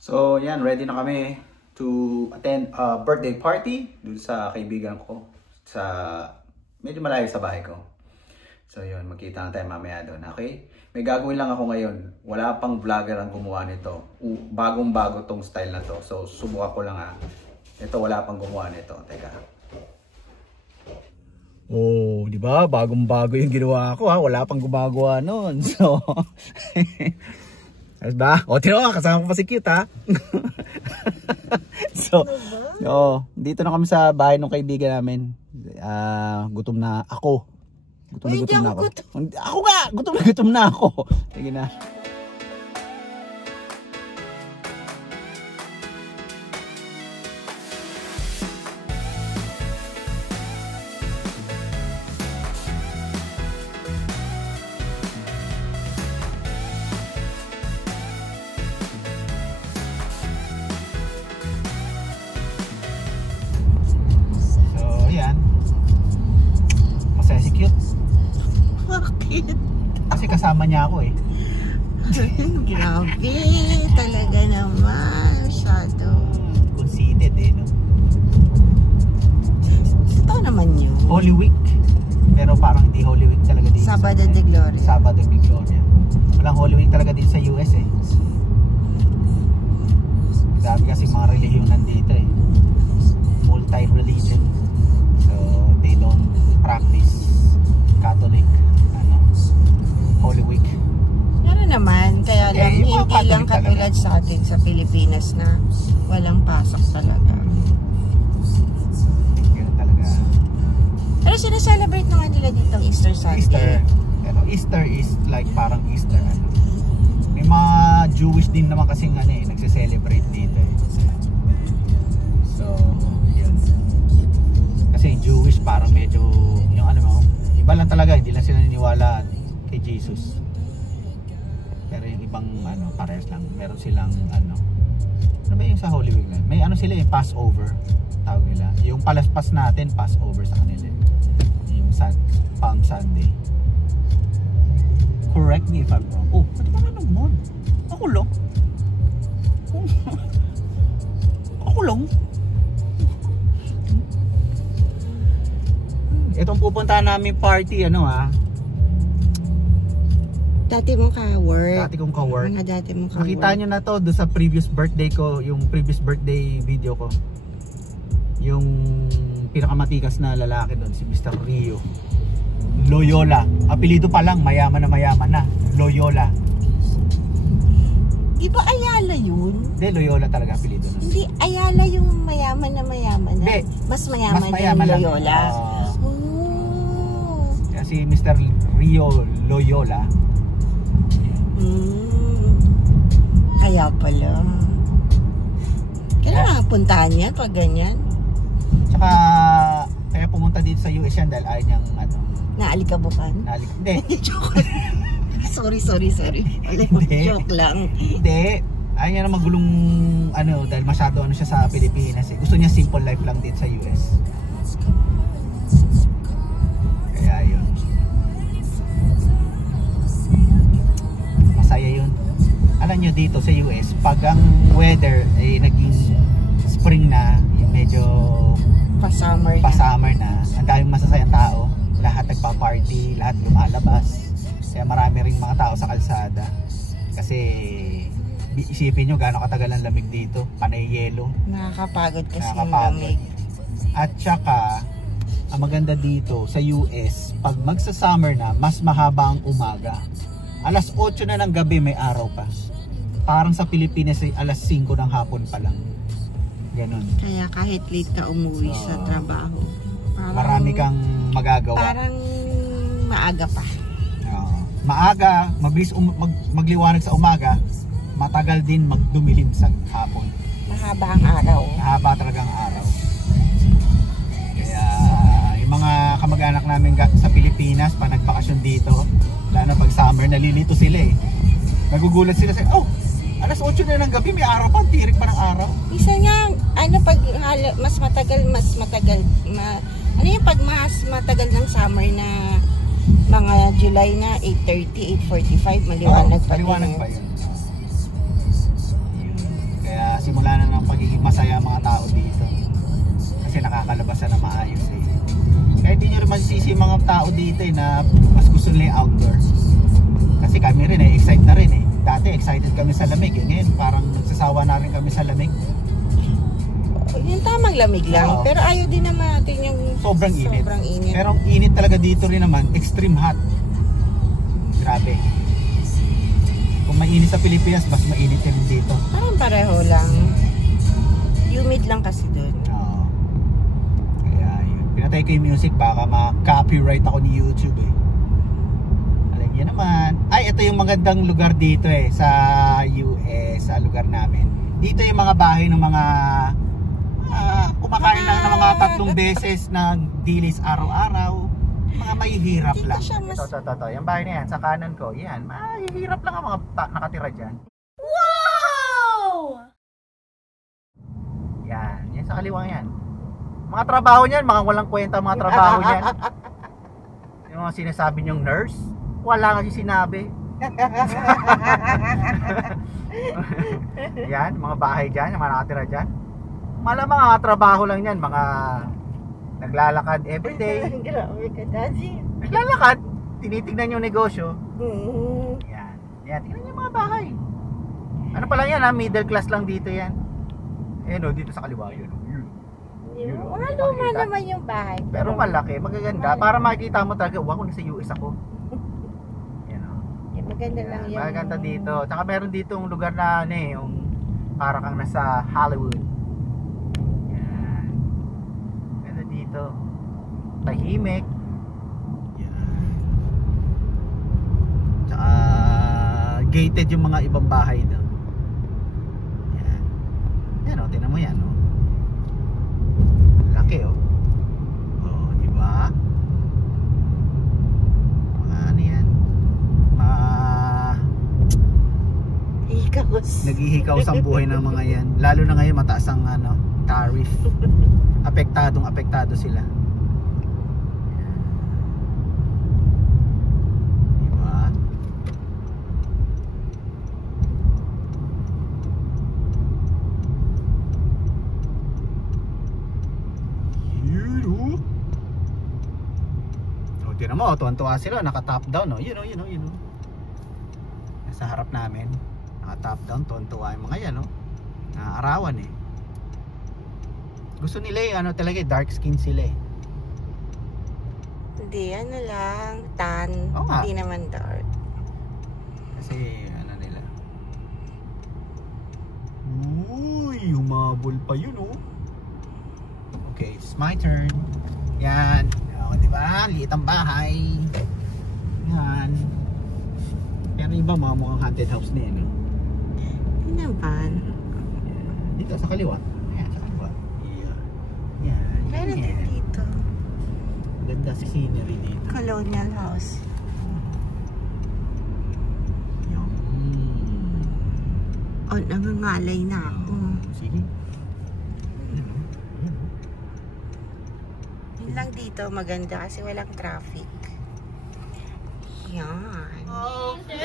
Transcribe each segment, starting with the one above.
So, yan, ready na kami to attend a birthday party dun sa kaibigan ko sa medyo malayo sa bahay ko. So, yun, magkita na tayo mamaya doon, okay? May gagawin lang ako ngayon. Wala pang vlogger ang gumawa nito. Bagong-bago tong style na to. So, subukan ko lang ha. Ito, wala pang gumawa nito. Teka. Oh, di ba? Bagong-bago yung ginawa ko ha. Wala pang gumagawa noon. So, ba? O, tino ka, kasama ko pa si Cute ha. So, dito na kami sa bahay ng kaibigan namin. Gutom na ako. Gutom na ako. Ako nga! Gutom na ako. Sige na. Kasi kasama niya ako eh. Grabe, talaga naman. Masyado. Conceited eh, no? Ito naman yun. Holy Week. Pero parang hindi Holy Week talaga dito. Sabado de Gloria. Sabado de Gloria. Walang Holy Week talaga dito sa US eh. Dami kasi mga relihiyon nandito eh. Multi-religion. So, they don't practice Catholic Holy Week. Meron naman, kaya lang hindi lang katulad talaga sa atin sa Pilipinas na walang pasok talaga. Ganun talaga. Pero sineselebrate naman nila dito ang Easter Sunday. Easter. Pero Easter is like parang Easter ano. May mga Jewish din naman kasing ano eh, nagse-celebrate dito eh. So, yun. Kasi Jewish parang medyo yung ano mo, iba lang talaga, hindi lang sila naniniwala kay Jesus. Pero yung ibang ano, parehas lang. Meron silang ano ba yung sa Holy Week na? May ano sila yung Passover, tawag nila. Yung palaspas natin, Passover sa kanila. Yung Palm Sunday. Correct me if I'm wrong. Oh, ba't ba nga naman? Ako lang. Ako lang. Itong pupuntahan namin party, ano Dati mong ka-work. Dati kong ka-work. Dati mong ka-work. Nakita nyo na to doon sa previous birthday ko, yung previous birthday video ko. Yung pinakamatikas na lalaki doon, si Mr. Rio Loyola. Apelido pa lang, mayaman na. Loyola. Di ba Ayala yun? Hindi, Loyola talaga apelido na. Hindi, Ayala yung mayaman na. Hindi. Mas mayaman yung Loyola. Kaya si Mr. Rio Loyola. Kaya pala. Kailangan puntahan yan pag ganyan. Tsaka kaya pumunta dito sa US yan dahil ayaw niyang ano, naalikabukan? Hindi. Sorry. Hindi. Joke lang. Hindi. Ayaw niya na magulong ano dahil masyado ano siya sa Pilipinas eh. Gusto niya simple life lang din sa US. Kaya yun. Masaya yun. Alam nyo dito sa US, pag ang weather ay naging spring na, medyo pa-summer na, ang daming masasayang tao, lahat nagpa-party, lahat lumalabas. Kaya marami ring mga tao sa kalsada. Kasi isipin nyo gaano katagal ang lamig dito, panay yelo. Nakakapagod kasi yung lamig. At saka ang maganda dito sa US, pag magsa-summer na, mas mahaba ang umaga. Alas 8 na ng gabi may araw pa. Parang sa Pilipinas ay alas 5 ng hapon pa lang. Ganon. Kaya kahit late ka umuwi sa trabaho, marami kang magagawa. Parang maaga pa. Maaga, mabilis magliwanag sa umaga, matagal din magdumilim sa hapon. Mahaba ang araw. Mahaba talaga ang araw. Kaya yung mga kamag-anak namin sa Pilipinas, pag nagbakasyon dito, lalo na pag summer, nalilito sila eh. Nagugulat sila sa, alas 8 na ng gabi, may araw pa, tirik pa ng araw. Isa nga, pag mas matagal, ano yung pag mas matagal ng summer na mga July na 8:30, 8:45, maliwanag pa yun. Kaya dito. Kasi nakakalabasan na maayos eh. Kaya hindi nyo rin masisisi yung mga tao dito eh, na mas gusto nila yung outdoor. Kasi kami rin eh, excited na rin eh. Dati excited kami sa lamig eh. Ngayon parang nagsasawa na rin kami sa lamig. Yung tamang lamig lang. Oo. Pero ayaw din naman natin yung Sobrang init. sobrang init. Pero ang init talaga dito rin naman, extreme hot. Grabe. Kung mainit sa Pilipinas, mas mainit din dito. Parang pareho lang. Humid lang kasi doon. Oo. Kaya yun. Pinatay ko yung music, baka ma-copyright ako ni YouTube eh. Alam niyo naman. Ay, ito yung magandang lugar dito eh, sa US, sa lugar namin. Dito yung mga bahay ng mga kumakain lang ng mga 3 beses ng dilis araw-araw. Mga mahihirap Dito lang. siya mas- Ito. Yung bahay na yan, sa kanan ko, yan. Mahihirap lang ang mga nakatira dyan. Wow! Yan sa kaliwang yan. Mga trabaho niyan, mga walang kwenta mga trabaho niyan. Yung mga sinasabi niyong nurse, wala kasi sinabi. Yan, mga bahay dyan, yung mga nakatira dyan. Malamang mga trabaho lang yan, mga naglalakad everyday. Grabe ka, Daddy. Naglalakad, tinitignan yung negosyo. Hmm. Yan, tingnan niyo yung mga bahay. Ano pa lang yan ha, middle class lang dito yan. Eh no, dito sa kaliwa yun. Mga luma naman yung bahay. Pero malaki, magaganda. Para makikita mo talaga, wow, nasa US ako. Yan o. Maganda lang yung... Maganda dito. Tsaka meron dito yung lugar na ano eh, yung para kang nasa Hollywood. Yan. Ganda dito. Tahimik. Yan. Tsaka gated yung mga ibang bahay na. Yan. Yan o, tingnan mo yan o. Laki o. O, diba? Mga ano yan? Hikaos. Naghihikaw sa buhay ng mga yan. Lalo na ngayon mataas ang ano, tariff. Apektado sila. Diba? Yun o. O, tinan mo, tuwan-tuwa sila, naka-top down o. Yun o. Nasa harap namin. Top down, tuwan-tuwa yung mga yan, no? Naaarawan eh. Gusto nila eh, ano talaga, dark skin sila eh. Hindi, ano lang, tan. Oo nga. Hindi naman dark. Kasi, ano nila. Uy, humabol pa yun, oh. Okay, it's my turn. Yan. O, diba? Liit ang bahay. Yan. Pero iba mga mukhang haunted house na yan, eh. Hindi naman. Dito sa kaliwa. Ayan, sa kaliwa. Yan. Meron din dito. Ganda sa scenery dito. Colonial house. Yan. Oh, nangangalay na ako. Sige. Yun lang dito maganda kasi walang traffic. Yan.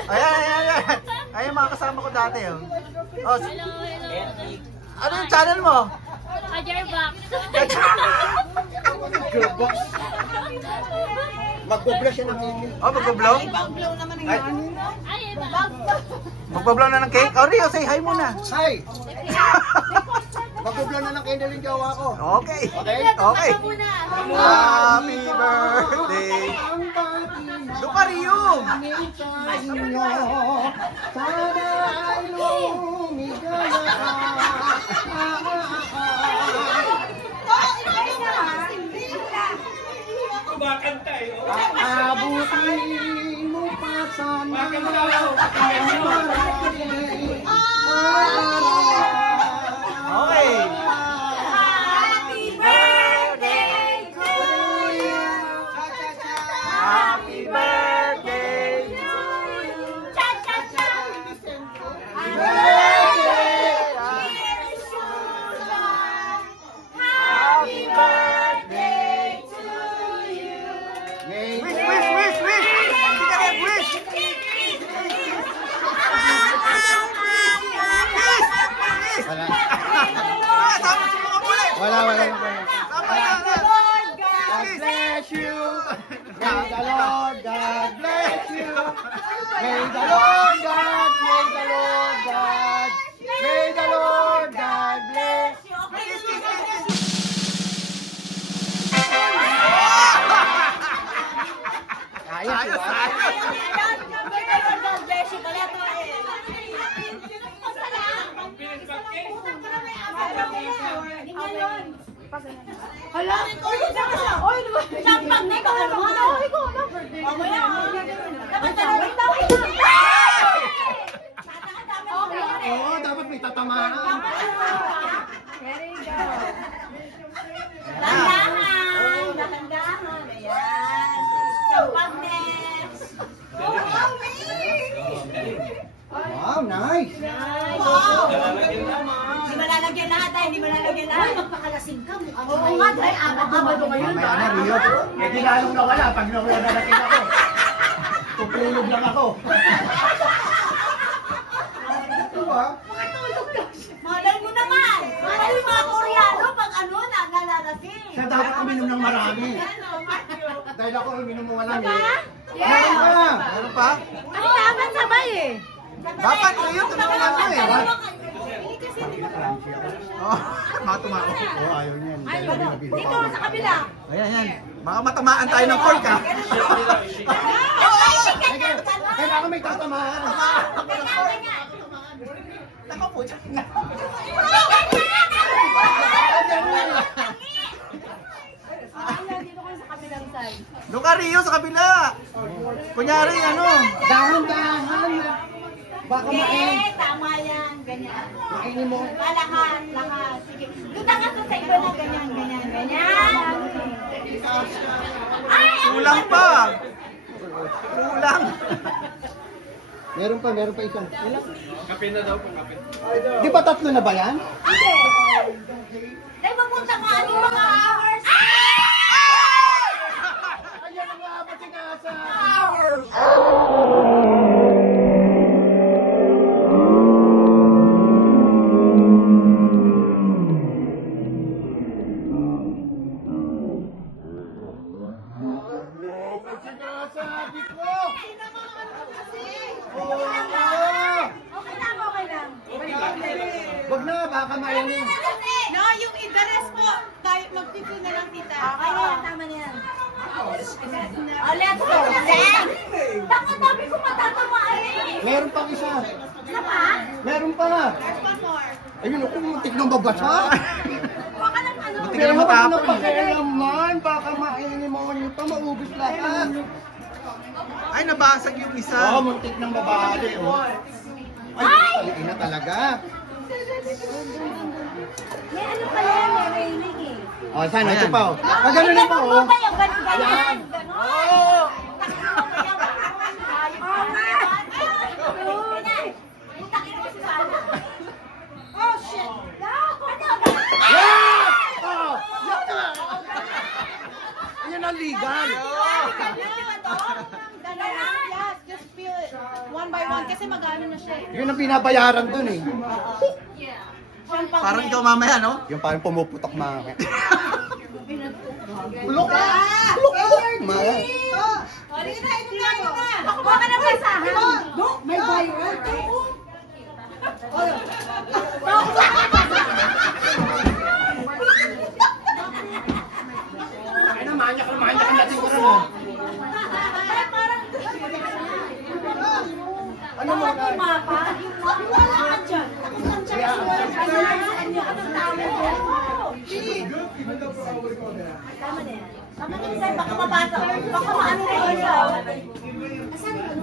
Ayan. Ayan mga kasama ko dati. Oh. Oh, ano yung channel mo? Kajerbox. Girlbox. Magbo-vlog siya ng cake. Oh, magbo-vlog? Ay, magbo-vlog na ng cake? Oh, Rio, say hi muna. Hi! Magbo-vlog na ng candle yung jowa ko. Okay. Okay. Happy birthday. Doon ka, Rio. Sana ay lumigaya Kumakanta eh. Abutin mo pa sana Okay. Happy birthday to you. Happy birthday to you. Cha cha cha. Happy birthday. Happy birthday to you. Wish. Hindi ka nag-wish. Wala. Sama sa mga kulit. Wala. God bless you. May the Lord God bless you. May the Lord God bless you. Ayos, di ba? God bless you pala to eh. Hala! Oy, sampag na ito! Oy, ko! Mamaya! Dapat wait lang! Oo, dapat may tatamaan. There you go. Dahan-dahan! Dahan-dahan! Ayan! Sampag next! Wow, nice. Wow! Hindi malalagyan lahat ay, hindi malalagyan lahat. Magpakalasing ka mo. Oo nga, dahil abang-abang mo ngayon. Mamaya na, Rio. Eh, di lalong nawala. Pag nawala nalating ako. Tutulog lang ako. Ito ba? Makatulog ka. Malay mo naman. Malay mo mga Koreano pag ano, naglalasing. Siya dapat uminom ng marami. Dahil ako uminom mo walang eh. Yeah. Meron pa? Ay, dapat sabay eh. Dapat Rio, tumigilan mo eh. Oh, matumao. Oo, ayaw niyan. Dito sa kabila. Ayan, yan. Baka matamaan tayo ng fork ah. Kailangan may tatamaan. Nako po dyan na. Doon ka Rio sa kabila. Kunyari ano. Dahan-dahan. Baka Eh, tama yan. Ganyan. mainin mo. Lahat. Sige. Doon ka sa iba na ganyan. Ay, Kulang pa. Kulang. Meron pa isang. Kape na daw po, kape. Di ba tatlo na ba yan? Hindi. Dahil mapunta ka anong mga hours. Ayan ang abot si Kasa. Wag na, baka mainin. No, yung interest po. Tayo, mag-50 na lang tita. Okay na yan, tama na yan. Let's go. Dapat sabi ko matatamaan eh. Meron pang isa. Isa pa? Meron pa nga. There's one more. Ayun ako, muntik nang babasa. Huwag ka ng ano. Tingnan mo Kaya tapon. ako napakialaman, baka mainin mo nito, maubos lahat. Ay, nabasag yung isa. Oo, muntik nang babali. Oh. Ay, ina talaga. May ano pala yan, may railing eh. Oh, saan? Ayan. Ito pa, oh. Pagano na po, oh. Kayo, ganun. Oo. Oh, shit. Yeah! Oh, yan na. Ayan ang legal. Yes, just feel it. One by one, kasi mag-ano na siya eh. Yun ang binabayaran dun eh. Parang ikaw mamaya, no? Yung parang pumuputok mga. Bulok! Bulok! Mga. Nakuha ka ng basahan. May viral. Ay na, manyak ang dating ko rin. Ano mo na? Mapa? Wala ka dyan. Anong tama dyan? Tama na yan. Tama na yan. Baka mabasa. Baka maano na yun. Asan yun?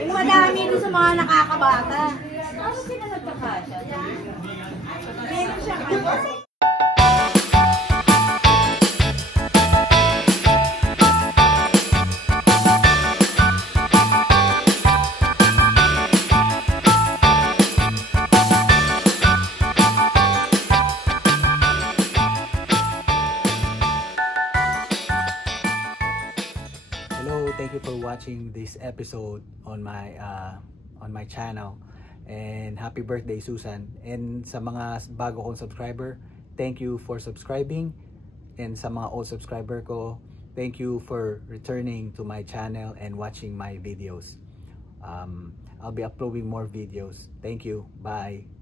Yung madami doon sa mga nakakabata. Ano sila nagkakasya? Meron siya. Hello, thank you for watching this episode on my channel. And happy birthday, Susan. And sa mga bago kong subscriber, thank you for subscribing. And sa mga old subscriber ko, thank you for returning to my channel and watching my videos. I'll be uploading more videos. Thank you. Bye.